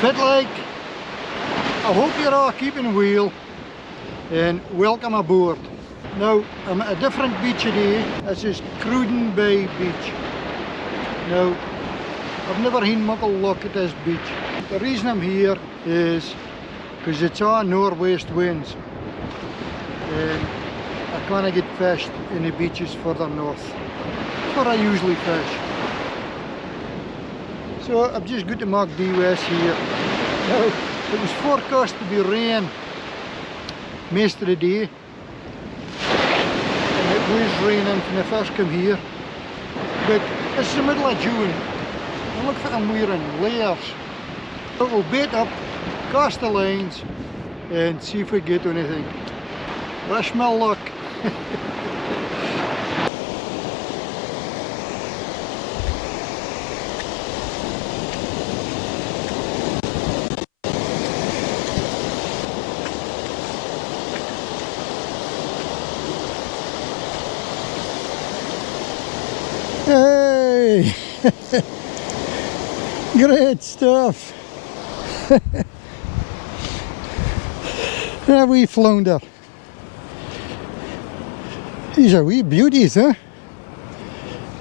Fit like, I hope you're all keeping well and welcome aboard. Now I'm at a different beach today. This is Cruden Bay beach. Now I've never had much luck at this beach. The reason I'm here is because it's all northwest winds and I can't get fished in the beaches further north. That's where I usually fish. So I've just got to mark Dee West here. Now it was forecast to be rain most of the day and it was raining when I first came here, but it's the middle of June and look like I'm wearing layers. So we'll bait up, cast the lines and see if we get anything. Wish me luck. Hey! Great stuff! A wee flounder. These are wee beauties, huh?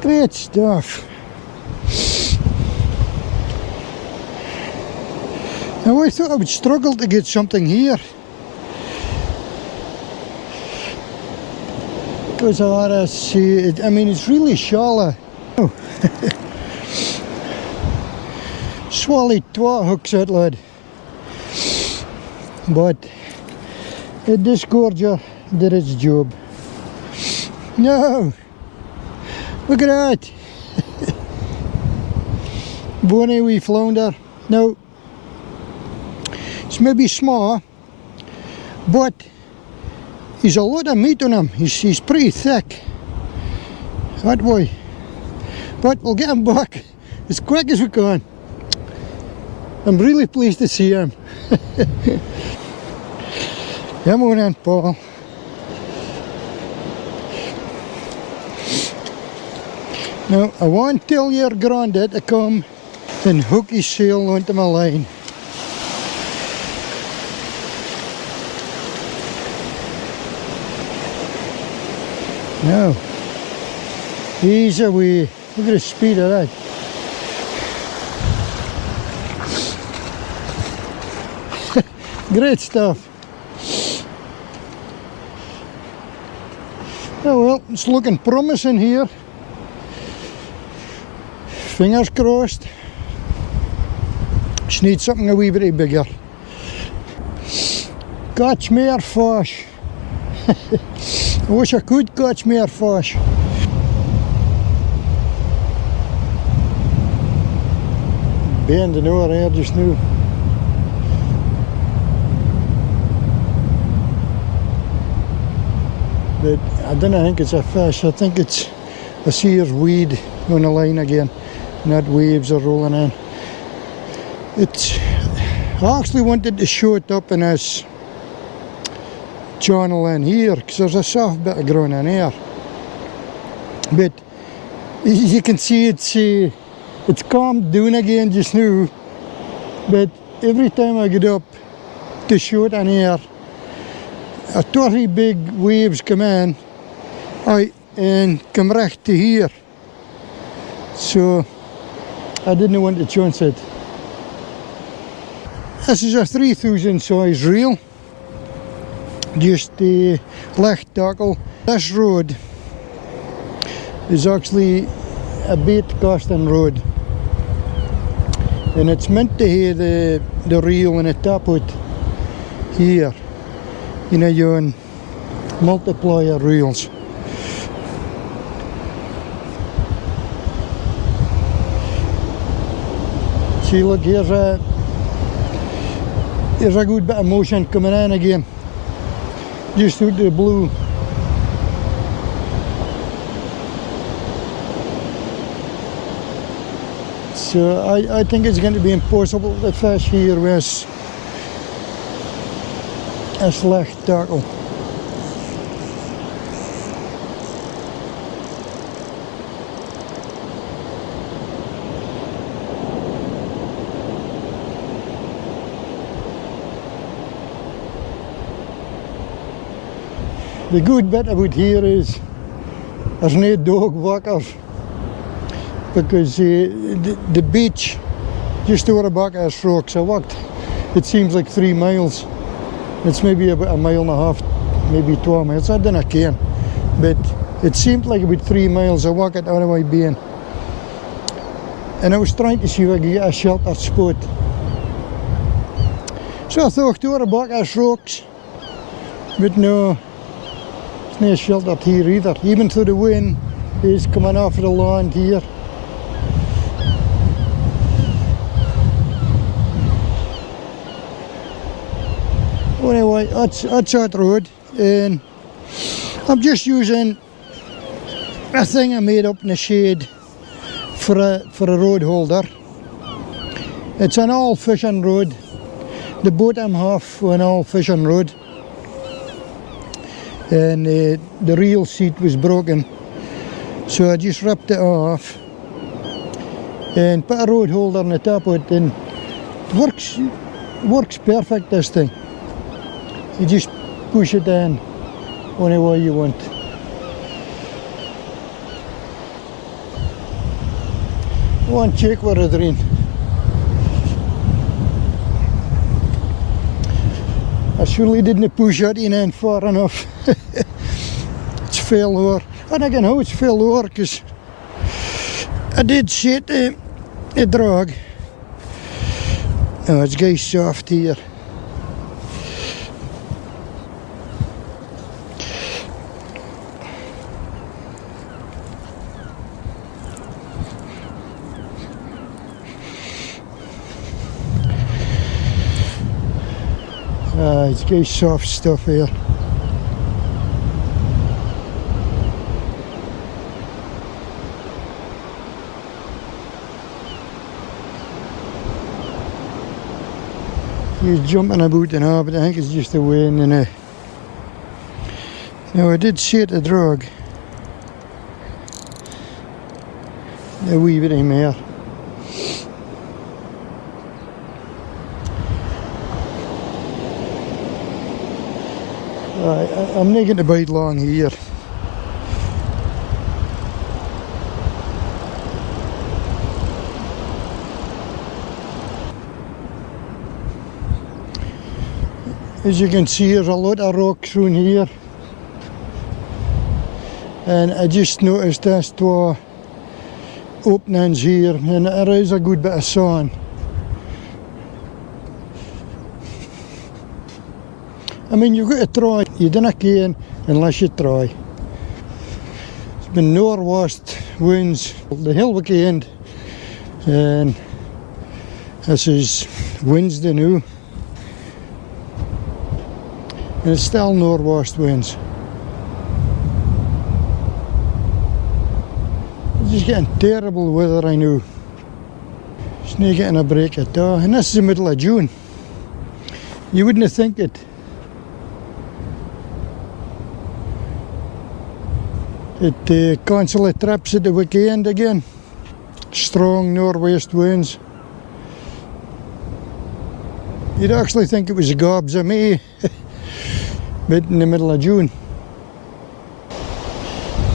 Great stuff. Now I thought I would struggle to get something here, because I want to see it. I mean, it's really shallow. Oh. Swallowed 2 hooks that lad, but it disgorger did its job. No, look at that. Bonny wee flounder. Now it's maybe small, but he's a lot of meat on him. He's pretty thick, that way. But we'll get him back as quick as we can. I'm really pleased to see him. Come on in, Paul. Now I want to tell your granddad to come and hook his sail onto my line. Now, easy away. Look at the speed of that. Great stuff. Oh well, it's looking promising here. Fingers crossed. Just need something a wee bit bigger. Catch more fish. I wish I could catch more fish. Bending over here just now. But I don't think it's a fish. I think it's a seer's weed on the line again. Not waves are rolling in. I actually wanted to show it up in this channel in here because there's a soft bit of ground in here. But you can see it's calmed down again just now. But every time I get up to show it in here, a 20 big waves come in and come right to here. So I didn't want to chance it. This is a 3000 size reel, just a light tackle. This road is actually a bait casting road, and it's meant to have the reel and the top out here. You know, you're on multiplier reels. See, look, here's a good bit of motion coming in again, just out the blue. So I think it's going to be impossible to fish here with a slecht tackle. The good bit about here is there's no dog walkers, because the beach just over the back of this rocks, I walked, it seems like 3 miles. It's maybe about a mile and a half, maybe 12 miles, I don't care. But it seemed like about 3 miles. I walked it out of my being. And I was trying to see if I could get a sheltered spot. So I thought over the back of this rocks, but no, it's not sheltered here either. Even though the wind is coming off the land here. Anyway, that's that road, and I'm just using a thing I made up in the shade for a road holder. It's an all fishing road. The bottom half an all fishing road, and the reel seat was broken, so I just ripped it off and put a road holder on the top of it, and it works perfect, this thing. You just push it in any way you want. One check where it's in. I surely didn't push it in far enough. It's fell over. And I can know it's fell over because I did set a drag. Oh, it's getting soft here. It's got soft stuff here. He's jumping about now, but I think it's just the wind and now I did set a drag. A wee bit in there. I'm not going to bite long here. As you can see, there's a lot of rocks through here, and I just noticed there's 2 openings here, and there is a good bit of sand. I mean, you've got to try. You don't can unless you try. It's been northwest winds the whole weekend, and this is Wednesday now, and it's still northwest winds. It's just getting terrible weather, I know. It's not getting a break at all, and this is the middle of June. You wouldn't think it. It cancelled trips at the weekend again. Strong northwest winds. You'd actually think it was the gobs of May, but in the middle of June.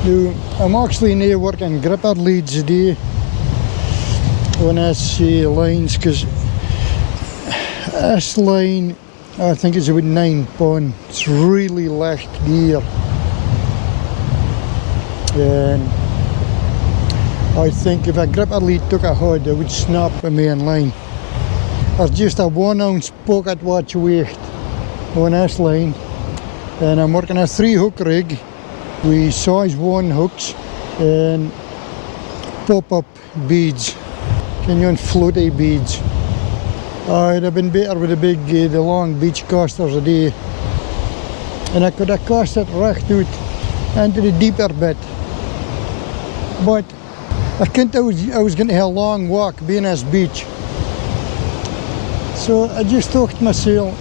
Now, I'm actually now working gripper leads today on this lines, because this line, I think it's about 9 pound. It's really light gear. And I think if a gripper lead took a hood, it would snap a main line. There's just a 1 ounce pocket watch weight on this line, and I'm working a 3 hook rig with size 1 hooks and pop-up beads, genuine floaty beads. I'd have been better with the long beach casters a day, and I could have cast it right out into the deeper bit. But I was going to have a long walk being this beach. So I just thought to myself,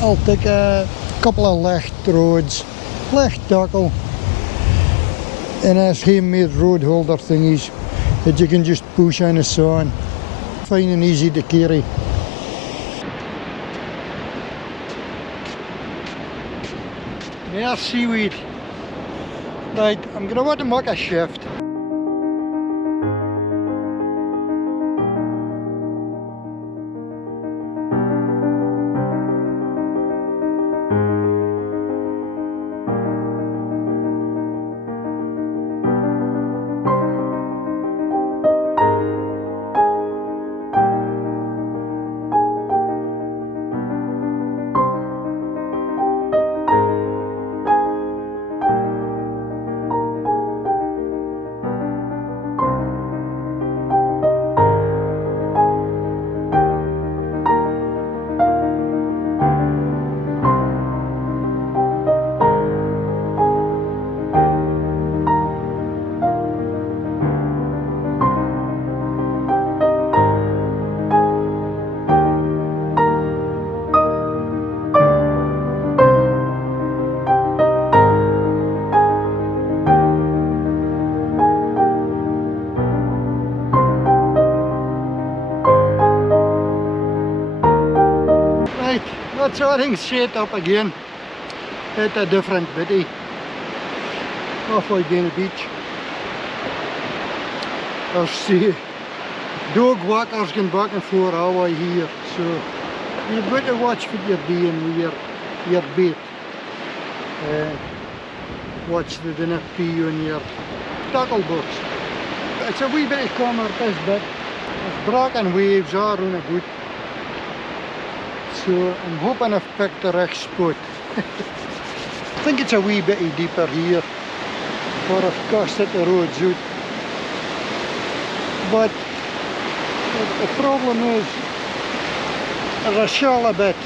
I'll take a couple of licht roads, licht tackle, and as handmade road holder thingies that you can just push in the sand. Fine and easy to carry. More seaweed. Right, I'm going to want to make a shift. That's all things set up again at a different bitty off Aberdeenshire Beach. There's the dog walkers going back and forth all the way here, so you've got to watch what you're doing with your bait. Watch the dinner pee on your tackle box. It's a wee bit calmer this bit. There's bracken waves all on a boat. So I'm hoping I've picked the right spot. I think it's a wee bit deeper here, or I've casted the roads out. But the problem is there's a shallow bit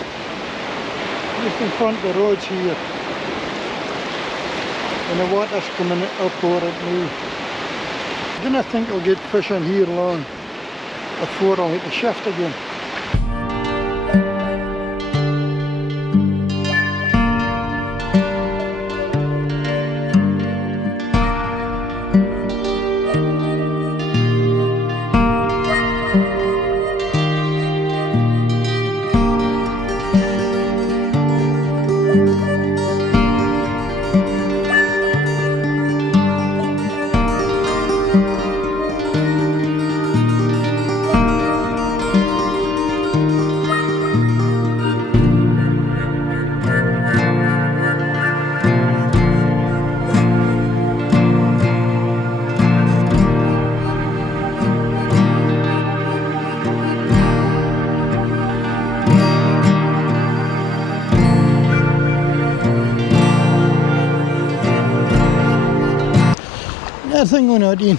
just in front of the roads here, and the water's coming up over it now. I don't think I'll get fishing here long before I'll hit the shift again. Nothing on it in.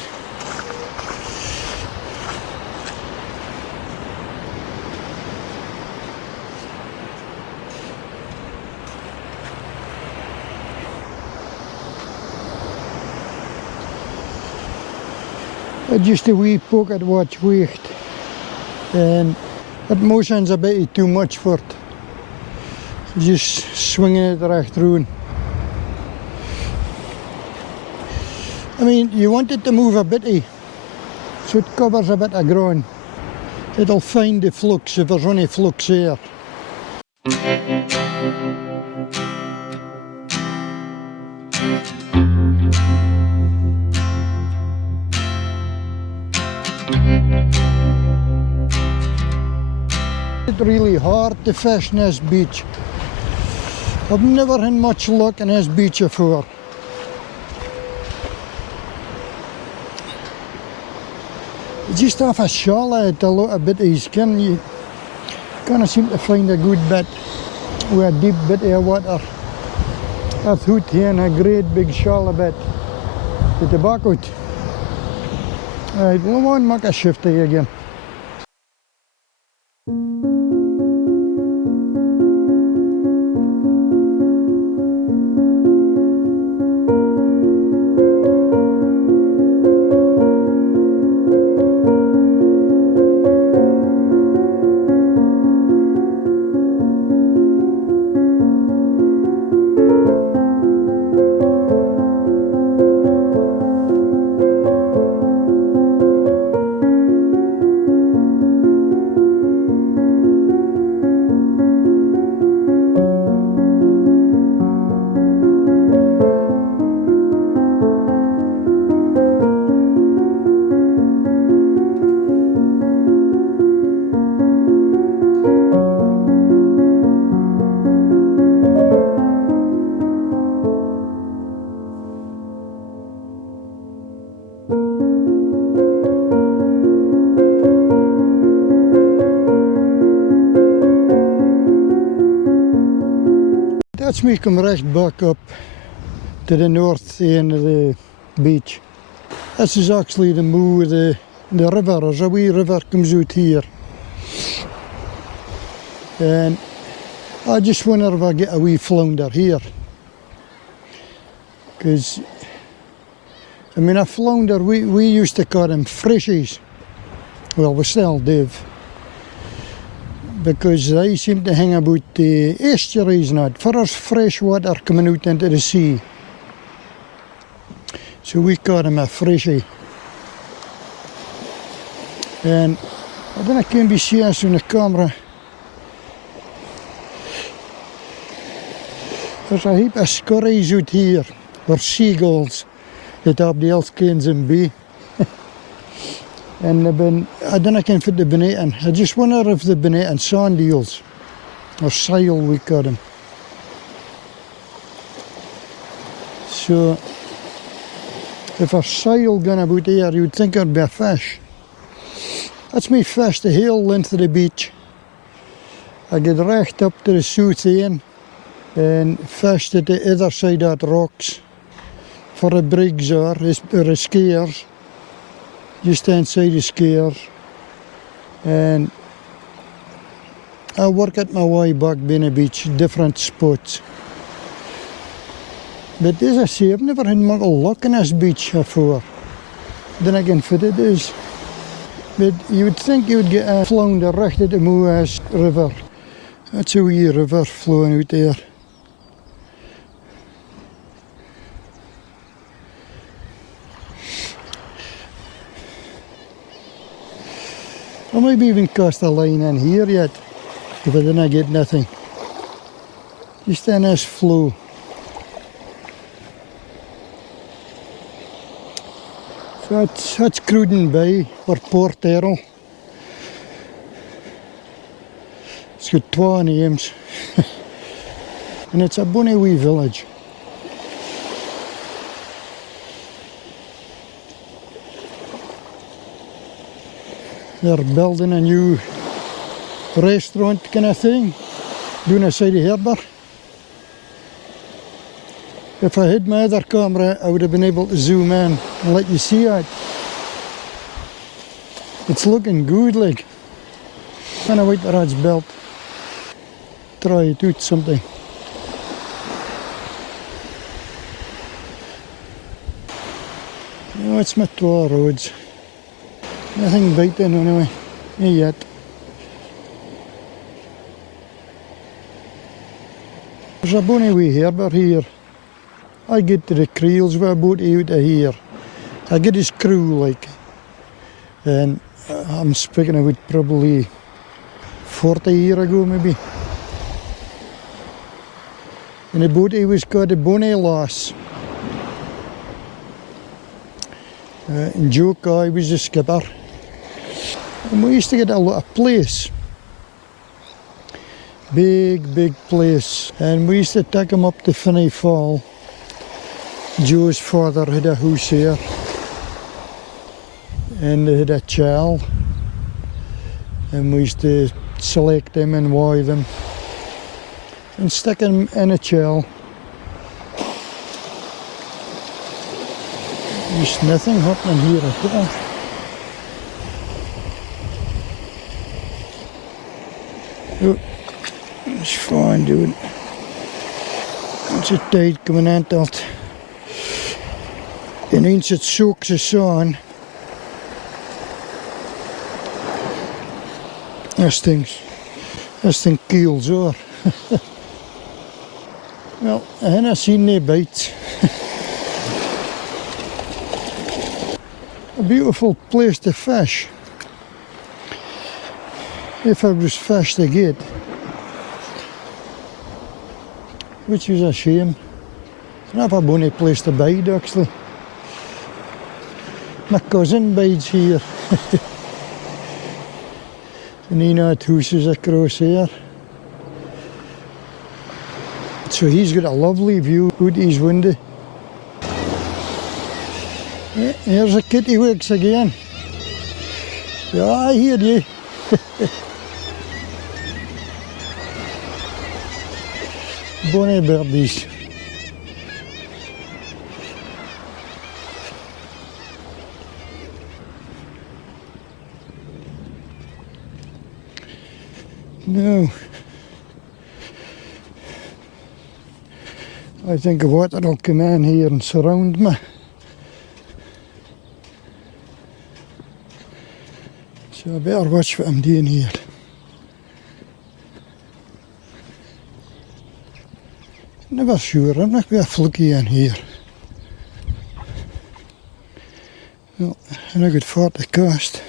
Just a wee pocket watch weight, and that motion's a bit too much for it. Just swinging it right through. I mean, you want it to move a bit, so it covers a bit of ground. It'll find the flux if there's any flux there. It's really hard to fish in this beach. I've never had much luck in this beach before. Just off a shallow, it's a lot of bit of skin. You can't seem to find a good bit with a deep bit of water. I thought here a great big shallow bit with the back out. Right, we'll want to make a shift again. Let's me come right back up to the north end of the beach. This is actually the move of the river. There's a wee river comes out here. And I just wonder if I get a wee flounder here. Because, I mean, a flounder, we used to call them freshies. Well, we still do. Because they seem to hang about the estuaries now. For us, fresh water coming out into the sea. So we call them a freshie. And I don't know if you can be seeing this on the camera. There's a heap of scurries out here, or seagulls, that have the Elskins in Bay. And they've been, I don't know if they've been eating. I just wonder if they've been eating sand eels, or seal we call them. So, if a seal going about here, you'd think it'd be a fish. That's me fish the whole length of the beach. I get right up to the south end and fished at the other side of the rocks for a brigs or a skiers, just inside the skiers. And I work at my way back being a beach, different spots. But as I say, I've never had much luck in this beach before. Then again, for it is. But you would think you would get a flounder right at the Moas River. That's a wee river flowing out there. I might even cast a line in here yet, if I didn't get nothing. Just in this flow. So that's Cruden Bay, or Port Errol. It's got 2 names. And it's a bonny wee village. They're building a new restaurant kind of thing down the side of harbour. If I had my other camera, I would have been able to zoom in and let you see it. It's looking good, like. I don't know what that's built. Try it out something. Oh, it's my 2 roads. Nothing biting anyway, not yet. There's a bonny wee harbour here. I get to the creels with a boat out of here. I get his crew like, and I'm speaking of it probably 40 years ago maybe. And the boat he was called the Bonnie Lass. And Joe Coy was the skipper. And we used to get a lot of place. Big place. And we used to take him up to Finney Fall. Joe's father had a house here. And they had a chal. And we used to select them and weigh them. And stick them in a chal. There's nothing happening here at all. Oh, it's fine, dude. It's a tide coming out that. And once it soaks the sun, this thing keels over. Well, I haven't seen no bites. A beautiful place to fish. If I was fish to get. Which is a shame. It's not a bonny place to bide actually. My cousin bides here. And he had houses across here. So he's got a lovely view out his window. Yeah, here's a kittywax again. Yeah, I hear you. Bonnie birdies. No. I think the water will come in here and surround me. So I better watch what I'm doing here. Never sure, I'm not going to fluky in here. Well, I'm a good 40 cast.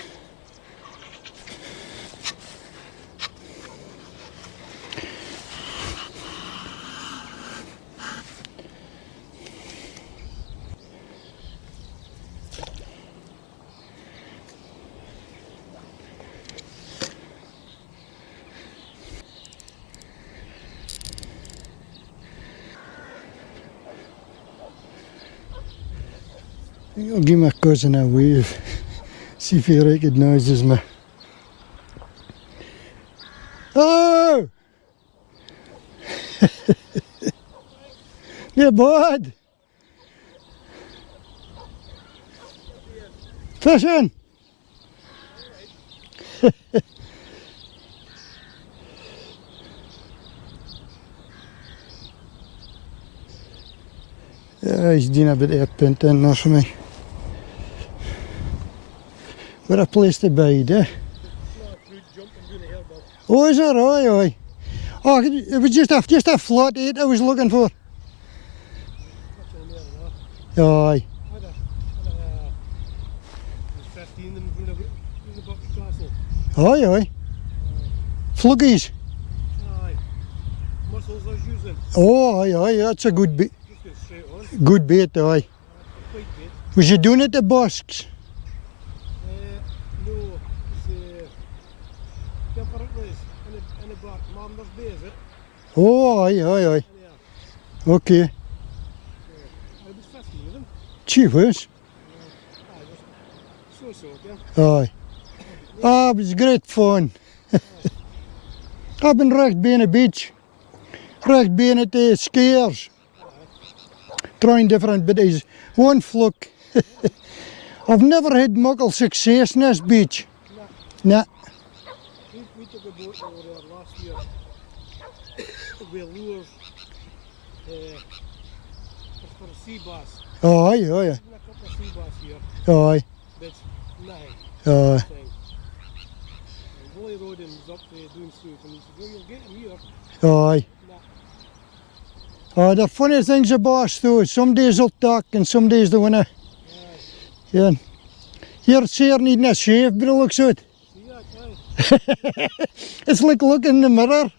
I'll give my cousin a wave, see if he recognises me. Oh! Yeah, bud. Fishing. Yeah, he's doing a bit of pint in there for me. What a place to bide, eh? Oh, is that? Aye, aye. Oh, it was just a flat 8 I was looking for. Aye. Aye, aye. Fluggies. Aye. Mussels I was using. Oh, aye, aye. That's a good bait. Just get straight on. Good bait, aye. Quite bait. Was you doing it at Bosks? No, it's temperately in the back. Mamder's Bay, is it? Oh, aye, aye, aye. Yeah. Okay. I was 15 of them. Chief was. I was so yeah. Aye. Ah, it was great fun. I've been recht being a beach. Recht being at the skiers. Trying different bits. One fluke. I've never had muckle success in this beach. Nah. We took a boat over there last year. With lures for a sea bass. Oh, aye, aye, There's been a couple of sea bass here. aye. But nothing. Aye. And Willie Roden was up there doing suit and he said, well, you'll get him here. Aye. Nah. Oh, the funny things about though, some days they'll talk and some days they wanna. Yeah. You're sure needing a shave, but it looks good. See that, aye. It's like looking in the mirror.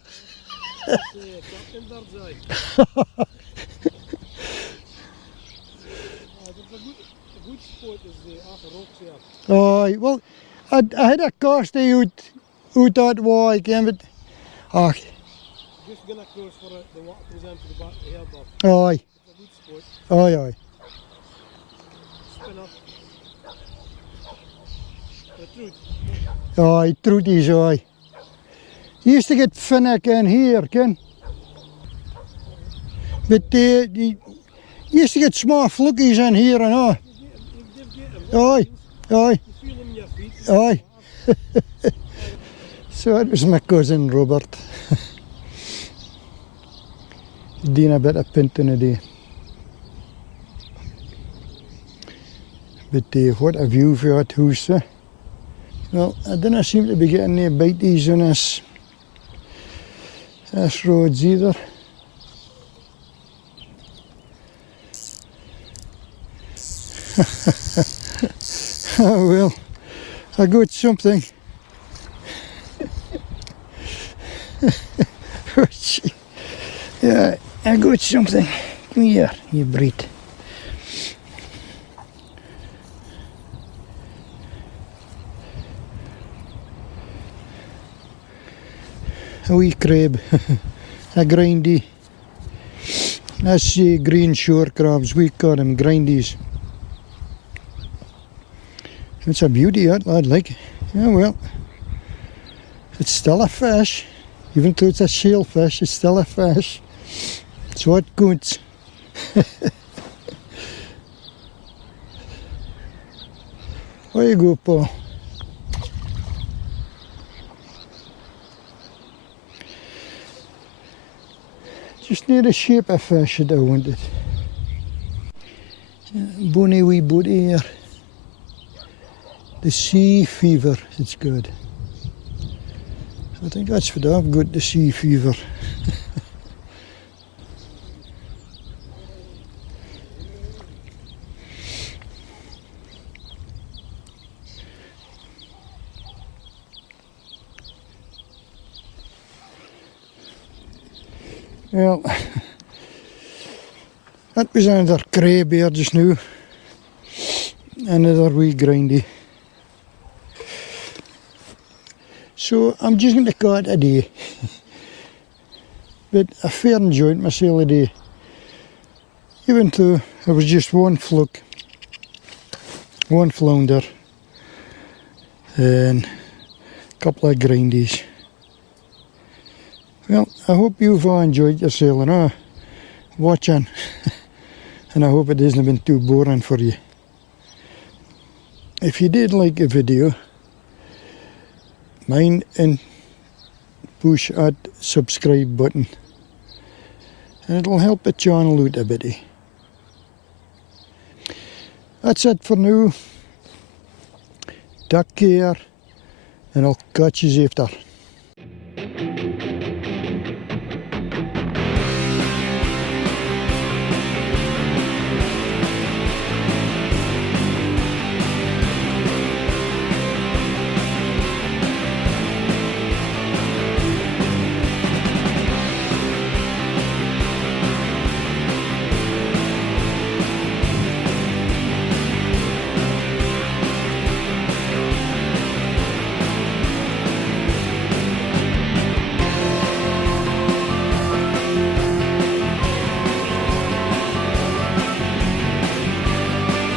Captain Bird's eye. A good spot is off the rocks here. Aye, well, I had a cast out that way, but Just gonna cross for it, the water goes into the back of the hairball. aye, It's a good spot. aye, aye. Spinner. The truth. Aye, truth is aye. You used to get finnick in here, Ken. But you used to get small flukkies in here and all. You get them. Aye, aye, You feel them in your feet. aye. So it was my cousin Robert. Doing a bit of pinting a day. But what a view for that house, eh? Well, I didn't seem to be getting any bites on this roads either. Oh well, I got something. Yeah, I got something. Come here, you breed. A wee crab, a grindy. That's green shore crabs, we call them grindies. It's a beauty, that lad, like. Yeah, well, it's still a fish. Even though it's a shellfish, it's still a fish. Zwart koets. There you go, Paul. Just near the shape of fish that I wanted. Bonny wee boat here. The sea fever, it's good. I think that's what I've got, the sea fever. Well, that was another crab here just now. Another wee grindy. So I'm just going to call it a day. But I fair enjoyed myself today. Even though it was just one fluke, one flounder, and a couple of grindies. Well, I hope you've all enjoyed yourself and watching, and I hope it hasn't been too boring for you. If you did like the video, mind and push that subscribe button, and it'll help the channel out a bit. That's it for now. Take care, and I'll catch you after.